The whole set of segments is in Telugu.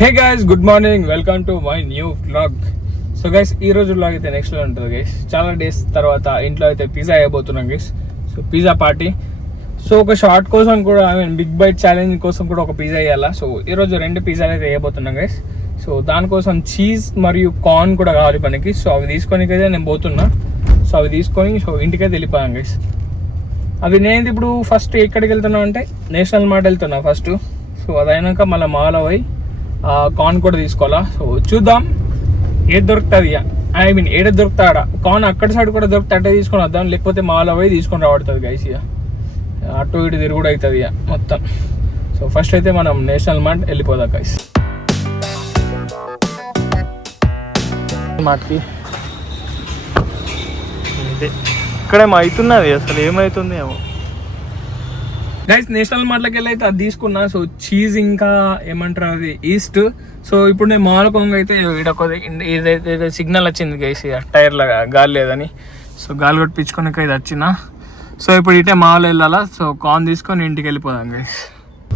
Hey guys, good morning, welcome to my new vlog. So guys, ఈ రోజు వ్లాగ్ అయితే నెక్స్ట్ లో ఉంటుంది గైస్. చాలా డేస్ తర్వాత ఇంట్లో అయితే పిజ్జా వేయబోతున్నాం guys. So pizza party. So ఒక షార్ట్ కోసం కూడా బిగ్ బైట్ ఛాలెంజ్ కోసం కూడా ఒక పిజ్జా వేయాలా. సో ఈరోజు 2 పిజ్జాలు అయితే వేయబోతున్నాం గైస్. సో దానికోసం చీజ్ మరియు కార్న్ కూడా కావాలి మనకి. సో అవి తీసుకొని అయితే నేను పోతున్నా. సో అవి తీసుకొని ఇంటికైతే వెళ్ళిపోయాం గైస్. అవి నేను ఇప్పుడు ఫస్ట్ ఎక్కడికి వెళ్తున్నా అంటే నేషనల్ మార్ట్ వెళ్తున్నా ఫస్ట్. సో అదైనాక మళ్ళీ మాల్ పోయి కార్న్ కూడా తీసుకోవాలా. సో చూద్దాం ఏది దొరుకుతుంది. ఏడ దొరుకుతాడా కార్న్, అక్కడ సైడ్ కూడా దొరుకుతా అంటే తీసుకొని వద్దాం, లేకపోతే మాల్ పోయి తీసుకొని రాబడుతుంది గైస్. ఇక అటు ఇటు తిరుగుడు అవుతుంది ఇక మొత్తం. సో ఫస్ట్ అయితే మనం నేషనల్ మార్ట్ వెళ్ళిపోదాం గైస్. మార్ట్కి ఇక్కడేమో అవుతున్నది, అసలు ఏమవుతుంది ఏమో గైస్. నేషనల్ మార్ట్లోకి వెళ్ళి అయితే అది తీసుకున్నా. సో చీజ్ ఇంకా ఏమంటారు అది ఈస్ట్. సో ఇప్పుడు నేను మాల్ కొంగ అయితే ఇదైతే సిగ్నల్ వచ్చింది గైస్, టైర్లో గాలి లేదని. సో గాలి కొట్టించుకొని ఇది వచ్చిన. సో ఇప్పుడు ఇటే మాల్ వెళ్ళాలా. సో కార్న్ తీసుకొని ఇంటికి వెళ్ళిపోదాం గైస్.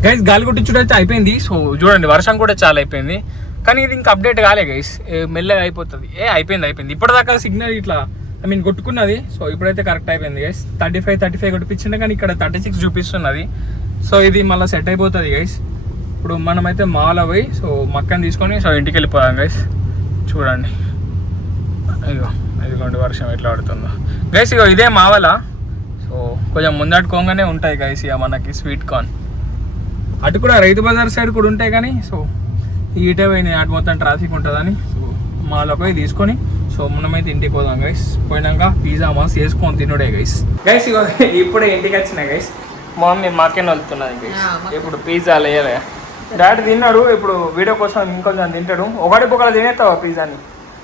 గైస్ గాలి కొట్టించుడు అయితే అయిపోయింది. సో చూడండి వర్షం కూడా చాలా అయిపోయింది, కానీ ఇది ఇంకా అప్డేట్ కాలే గైస్. మెల్లగా అయిపోతుంది. అయిపోయింది ఇప్పటిదాకా సిగ్నల్ ఇట్లా కొట్టుకున్నది. సో ఇప్పుడైతే కరెక్ట్ అయిపోయింది గైస్. 35 కొట్టిపించిండే, కానీ ఇక్కడ 36 చూపిస్తున్నది. సో ఇది మళ్ళీ సెట్ అయిపోతుంది గైస్. ఇప్పుడు మనమైతే మాల్ పోయి సో మక్కని తీసుకొని సో ఇంటికి వెళ్ళిపోయాం గైస్. చూడండి ఇదిగోండి వర్షం ఎట్లా పడుతుందో గైస్. ఇగో ఇదే మావల. సో కొంచెం ముందట్టుకోగానే ఉంటాయి గైస్ ఇక మనకి స్వీట్ కార్న్. అటు కూడా రైతు బజార్ సైడ్ కూడా ఉంటాయి, కానీ సో ఈటే పోయినాయి, అటు మొత్తం ట్రాఫిక్ ఉంటుందని సో మాలో పోయి తీసుకొని సో మనమైతే ఇంటికి పోదాం గైస్. పోయినాక పిజ్జా మాస్ వేసుకొని తినుడే గైస్. గైస్ ఇగో ఇప్పుడే ఇంటికి వచ్చినా గైస్. మమ్మీ మాకేం వెళ్తున్నది గైస్. ఇప్పుడు పిజ్జా వేయలే, డాడీ తిన్నాడు. ఇప్పుడు వీడియో కోసం ఇంకొంచెం తింటాడు. ఒకటి తినేస్తావా పిజ్జాని?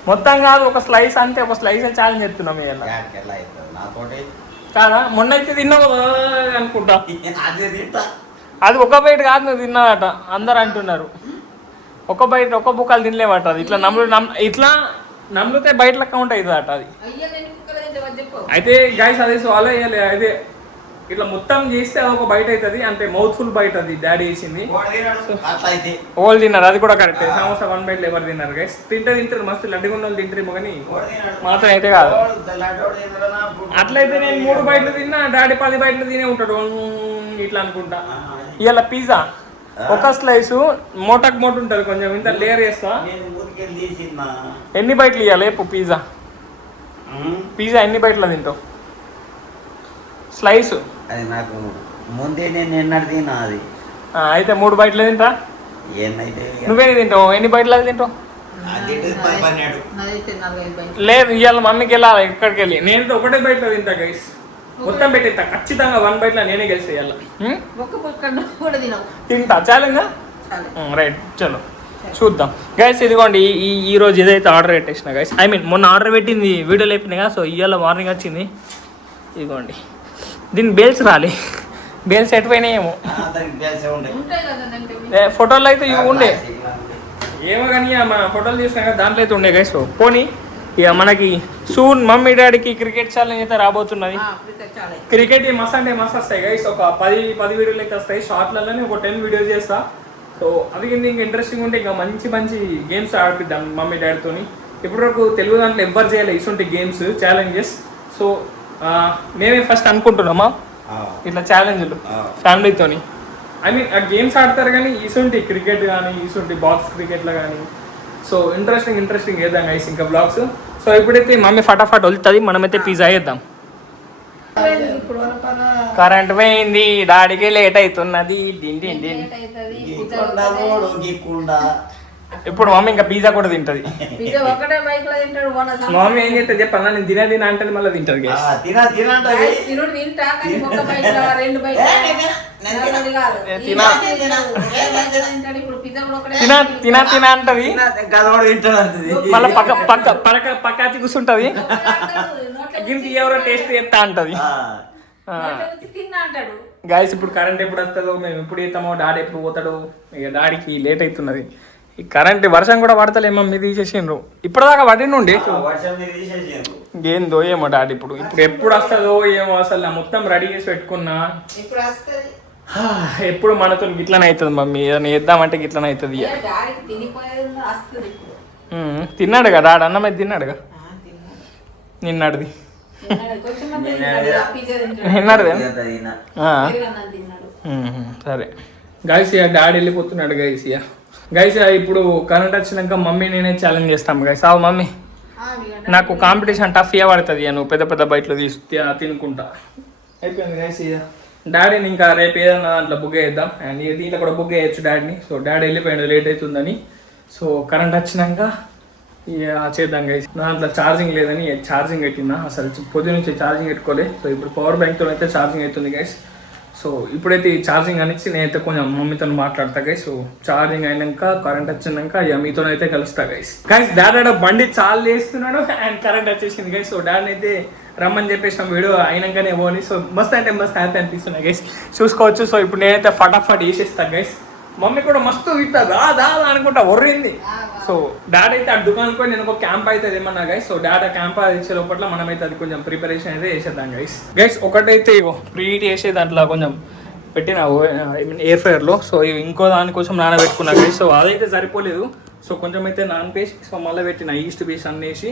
మొత్తం కాదు, ఒక స్లైస్ అంతే. ఒక స్లైస్ ఛాలెంజ్ చెప్తున్నాం ఇలా కాదా. మొన్న అయితే తిన్నావు అనుకుంటా. అది ఒక బయట కాదు, నువ్వు తిన్నాదట అందరు అంటున్నారు. ఒక బయట ఒక బుక్కలు తినలేవట. అది ఇట్లా ఇట్లా నమ్మితే బయట లెక్క ఉంటుంది అట అది. అయితే గైస్ అదే సాల్వ్ అయ్యాలి. అయితే ఇట్లా మొత్తం చేస్తే అది ఒక బయట అవుతుంది, అంటే మౌత్ ఫుల్ బయట. అది డాడీ వేసింది ఓళ్ళు తిన్నారు, అది కూడా కరెక్ట్. సమోసా 1 బైట్ ఎవరు తిన్నారు గైస్? తింటారు మస్తు లడ్డుగా ఉన్న వాళ్ళు తింటారేమో, కానీ మాత్రం అయితే కాదు. అట్లయితే నేను 3 బైట్లు తిన్నా, డాడీ 10 బైట్లు తినే ఉంటాడు ఇట్లా అనుకుంటా. ఇవాళ పిజ్జా ఒక స్లైసు మోటాక్ మోట ఉంటుంది, కొంచెం ఇంత లేయర్ వేస్తా. ఎన్ని బైట్లు ఇవ్వాలి పిజ్జా ఎన్ని బైట్లు తింటావు? స్లైసు అది నాకు ముందే నేను ఎన్నడు తిన్నా. అది అయితే 3 బైట్లు తింటా. నువ్వేది తింటావు? ఎన్ని బైట్లు అది తింటావు? లేదు, ఇవాళ మమ్మీకి వెళ్ళాలి ఇక్కడికి వెళ్ళి. నేను ఒకటే బైట్లో తింటా గైస్. మొత్తం పెట్టేస్తా ఖచ్చితంగా. 1 బైట్లో నేనే గెలిస్తే తింటా. చాలంగా రైట్, చలో చూద్దాం గైస్. ఇదిగోండి ఈ రోజు ఏదైతే ఆర్డర్ పెట్టేసిన గైస్, మొన్న ఆర్డర్ పెట్టింది వీడియోలో అయిపోయినాయి కదా. సో ఇవాళ మార్నింగ్ వచ్చింది. ఇదిగోండి దీని బేల్స్ రాలే. బేల్స్ ఎటుపోయినాయేమో, ఫోటోలు అయితే ఇవి ఉండే ఏమో, కానీ మన ఫోటోలు తీసినా కదా దాంట్లో అయితే ఉండే గైస్. పోనీ ఇక మనకి సూన్ మమ్మీ డాడీకి క్రికెట్ ఛాలెంజ్ అయితే రాబోతున్నది. క్రికెట్ మస్త్ అంటే మస్తు వస్తాయి గైస్. ఒక 10 వీడియోలు అయితే వస్తాయి. షార్ట్లలోనే ఒక 10 వీడియోస్ చేస్తా. సో అవి ఇంకా ఇంట్రెస్టింగ్ ఉంటే ఇంకా మంచి గేమ్స్ ఆడిపిద్దాం మమ్మీ డాడీతో. ఇప్పటివరకు తెలుగు దాంట్లో ఎవ్వరు చేయాలి ఇటువంటి గేమ్స్ ఛాలెంజెస్. సో మేమే ఫస్ట్ అనుకుంటున్నామా ఇట్లా ఛాలెంజ్లు ఫ్యామిలీతోని. ఆ గేమ్స్ ఆడతారు, కానీ ఇటువంటి క్రికెట్ కానీ ఇటువంటి బాక్స్ క్రికెట్లో కానీ. సో ఇంట్రెస్టింగ్ వేద్దాం గైస్ ఇంకా బ్లాగ్స్. సో ఇప్పుడైతే మమ్మీ ఫటాఫట్ వెళ్తుంది, మనమైతే పిజ్జా వేద్దాం. కరెంట్ పోయింది, డాడీకి లేట్ అవుతున్నది. ఇప్పుడు మమ్మీ ఇంకా పిజ్జా కూడా తింటది. మమ్మీ ఏం చేస్తే చెప్పాలా, నేను తినా అంటే మళ్ళీ తింటది. తినా అంటది, మళ్ళీ పక్కాచి కూర్చుంటది. గింటి ఎవరో టేస్ట్ చేస్తా అంటది. గాయస్ ఇప్పుడు కరెంట్ ఎప్పుడు వస్తుందో, మేము ఎప్పుడు చేస్తామో, డాడీ ఎప్పుడు పోతాడో. ఇక డాడీకి లేట్ అవుతున్నది. ఈ కరెంట్ వర్షం కూడా పడతలేమో, మీరు తీసేసిండ్రు. ఇప్పటిదాకా పడినుండి ఏందో ఏమో డాడీ. ఇప్పుడు ఎప్పుడు వస్తుందో ఏమో. అసలు మొత్తం రెడీ చేసి పెట్టుకున్నా. ఎప్పుడు మనతో గిట్లనే అవుతుంది మమ్మీ, ఏదైనా చేద్దామంటే గిట్లనే అవుతుంది ఇక. డాడీకి తినిపోయేది వస్తుంది ఇప్పుడు. తిన్నాడు కదా ఆడ అన్నం అయితే తిన్నాడుగా తిన్నాడు. నిన్నటిది కొంచెం మంది తిన్నాడు, ఆ పిజ్జా తింటాడు. నిన్నటిదే తిన్నా. పెరుగన్నం తిన్నాడు. సరే గైస్ ఇక డాడీ వెళ్ళిపోతున్నాడు గైస్ ఇక. గైస్ ఇప్పుడు కరెంట్ వచ్చినాక మమ్మీ నేనే ఛాలెంజ్ చేస్తాం గైస్. అవు మమ్మీ నాకు కాంపిటీషన్ టఫ్ ఇవ్వ పడుతుంది ఇక, నువ్వు పెద్ద పెద్ద బయటలో తీసి తినుకుంటా. అయిపోయింది గైస్ ఇక. డాడీని ఇంకా రేపు ఏదన్నా దాంట్లో బుక్ చేద్దాం, అండ్ ఇక దీంట్లో కూడా బుక్ చేయొచ్చు డాడీని. సో డాడీ వెళ్ళిపోయాడు లేట్ అవుతుందని. సో కరెంట్ వచ్చినాక ఇక చేద్దాం గైస్. దాంట్లో ఛార్జింగ్ లేదని ఛార్జింగ్ పెట్టినా, అసలు పొద్దు నుంచి ఛార్జింగ్ పెట్టుకోలే. సో ఇప్పుడు పవర్ బ్యాంక్తో అయితే ఛార్జింగ్ అవుతుంది గైస్. సో ఇప్పుడైతే ఈ ఛార్జింగ్ అనిచ్చి నేనైతే కొంచెం మమ్మీతో మాట్లాడతా గైస్. సో ఛార్జింగ్ అయినాక కరెంట్ వచ్చినాక ఇక మీతో అయితే కలుస్తా గైస్. గైస్ డాడీ బండి చాలు చేస్తున్నాడు అండ్ కరెంట్ వచ్చేసింది గైస్. సో డాడీని అయితే రమ్మని చెప్పేసిన వీడియో అయినాకనే పోని. సో మస్తు అంటే మస్తు హ్యాపీ అనిపిస్తున్నాయి గైస్, చూసుకోవచ్చు. సో ఇప్పుడు నేనైతే ఫటాఫట్ వేసేస్తాను గైస్. మమ్మీ కూడా మస్తు ఇట్లా దా అనుకుంటా ఒర్రింది. సో డాడీ అయితే ఆ దుకాణం కూడా నేను ఒక క్యాంప్ అయితే ఏమన్నా గైస్. సో డాడీ క్యాంప్ ఇచ్చే లోపల మనమైతే అది కొంచెం ప్రిపరేషన్ అయితే చేసేద్దాం గైస్. గైస్ ఒకటైతే ఇగో ప్రీహీట్ చేసే దాంట్లో కొంచెం పెట్టిన ఎయిర్ ఫ్రైయర్లో. సో ఇంకో దానికోసం నానబెట్టుకున్నా గైస్. సో అదైతే సరిపోలేదు. సో కొంచెం అయితే నానపేసి సో మళ్ళీ పెట్టిన ఈస్ట్ పీస్ అన్నీ వేసి.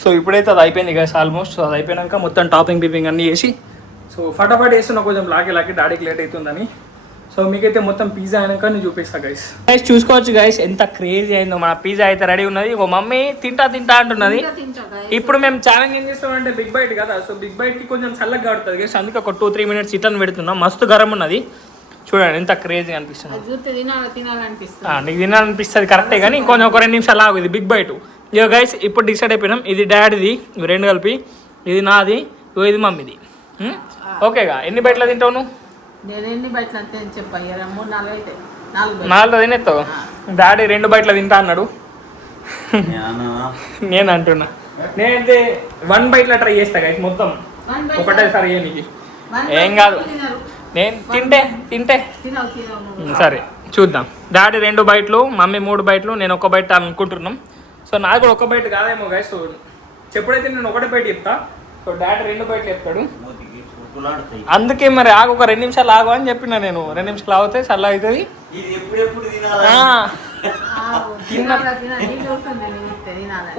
సో ఇప్పుడైతే అది అయిపోయింది గైస్ ఆల్మోస్ట్. సో అది అయిపోయాక మొత్తం టాపింగ్ పీపింగ్ అన్నీ వేసి సో ఫటాఫట్ వేస్తున్నా కొంచెం లాగే డాడీకి లేట్ అవుతుందని. సో మీకైతే మొత్తం పిజ్జా అయినాక నేను చూపిస్తా గైస్. గైస్ చూసుకోవచ్చు గైస్ ఎంత క్రేజీ అయిందో. మన పిజ్జా అయితే రెడీ ఉన్నది. ఓ మమ్మీ తింటా అంటున్నది. ఇప్పుడు మేము ఛాలెంజ్ ఏం చేస్తామంటే బిగ్ బైట్ కదా. సో బిగ్ బైట్కి కొంచెం చల్లగా కడుతుంది గైస్, అందుకే ఒక 2-3 minutes ఇట్లా పెడుతున్నాం. మస్తు గరం ఉన్నది చూడండి, ఎంత క్రేజీ అనిపిస్తుంది. నీకు తినాలనిపిస్తుంది కరెక్టే, కానీ కొంచెం ఒక 2 నిమిషాలు ఆగు. ఇది బిగ్ బైట్ ఇక గైస్. ఇప్పుడు డిసైడ్ అయిపోయినాం, ఇది డాడీది, ఇవి రెండు కలిపి, ఇది నాది, ఇది మమ్మీది. ఓకేగా ఎన్ని బయటలో తింటావు నువ్వు? నేను ఎన్ని బయటలు అంతే చెప్పాను, 3-4 అయితే 4 తినేస్తావు. డాడీ 2 బయటలు తింటా అన్నాడు. నేను అంటున్నా నేనైతే 1 బయటలో ట్రై చేస్తా గైస్, మొత్తం ఒకటేసారి నీకు ఏం కాదు. నేను తింటే సరే చూద్దాం. డాడీ 2 బయటలు, మమ్మీ 3 బయటలు, నేను 1 బయట అనుకుంటున్నాం. సో నాకు కూడా 1 బయట కాదేమో గైస్. సో చెప్పుడైతే నేను 1 బయట చెప్తా. సో డాడీ 2 బయటలు చెప్తాడు. అందుకే మరి ఆగు, ఒక 2 నిమిషాలు ఆగు అని చెప్పిన నేను. 2 నిమిషాలు ఆగితే చల్ల అవుతుంది.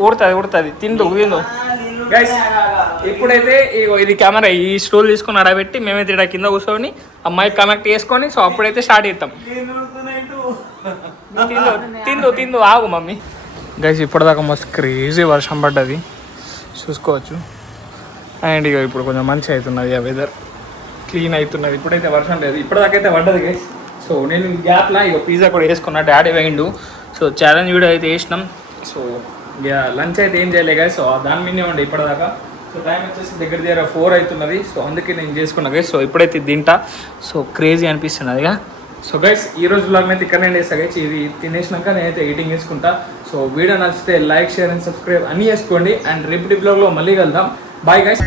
ఊడుతుంది తిందు గైస్. ఇప్పుడైతే ఇది కెమెరా ఈ స్టూల్ తీసుకుని అడబెట్టి మేమైతే ఇక్కడ కింద కూర్చొని అమ్మాయి కనెక్ట్ చేసుకొని సో అప్పుడైతే స్టార్ట్ చేస్తాం. తిందు ఆగు మమ్మీ. గైస్ ఇప్పటిదాకా మస్తు క్రేజీ వర్షం పడ్డది చూసుకోవచ్చు. అండ్ ఇక ఇప్పుడు కొంచెం మంచిగా అవుతున్నది, ఆ వెదర్ క్లీన్ అవుతున్నది. ఇప్పుడైతే వర్షం లేదు, ఇప్పటిదాకైతే పడ్డది గైస్. సో నేను గ్యాప్లా ఇక పిజ్జా కూడా వేసుకున్నా, డాడీ వేయండు. సో ఛాలెంజ్ వీడియో అయితే వేసినాం. సో ఇక లంచ్ అయితే ఏం చేయలే గైస్. సో దాని మీదే ఉండే ఇప్పటిదాకా. సో టైం వచ్చేసి దగ్గర 4 అవుతున్నది. సో అందుకే నేను చేసుకున్నా గైస్. సో ఇప్పుడైతే తింటా. సో క్రేజీ అనిపిస్తున్నది ఇక. సో గైస్ ఈ రోజు బ్లాగ్ అయితే ఇక్కడ నేను వేస్తా గైస్. ఇది తినేసినాక నేనైతే ఎడిటింగ్ చేసుకుంటా. సో వీడియో నచ్చితే లైక్, షేర్ అండ్ సబ్స్క్రైబ్ అన్నీ చేసుకోండి. అండ్ రేపటి బ్లాగ్లో మళ్ళీ కలుద్దాం. Bye guys.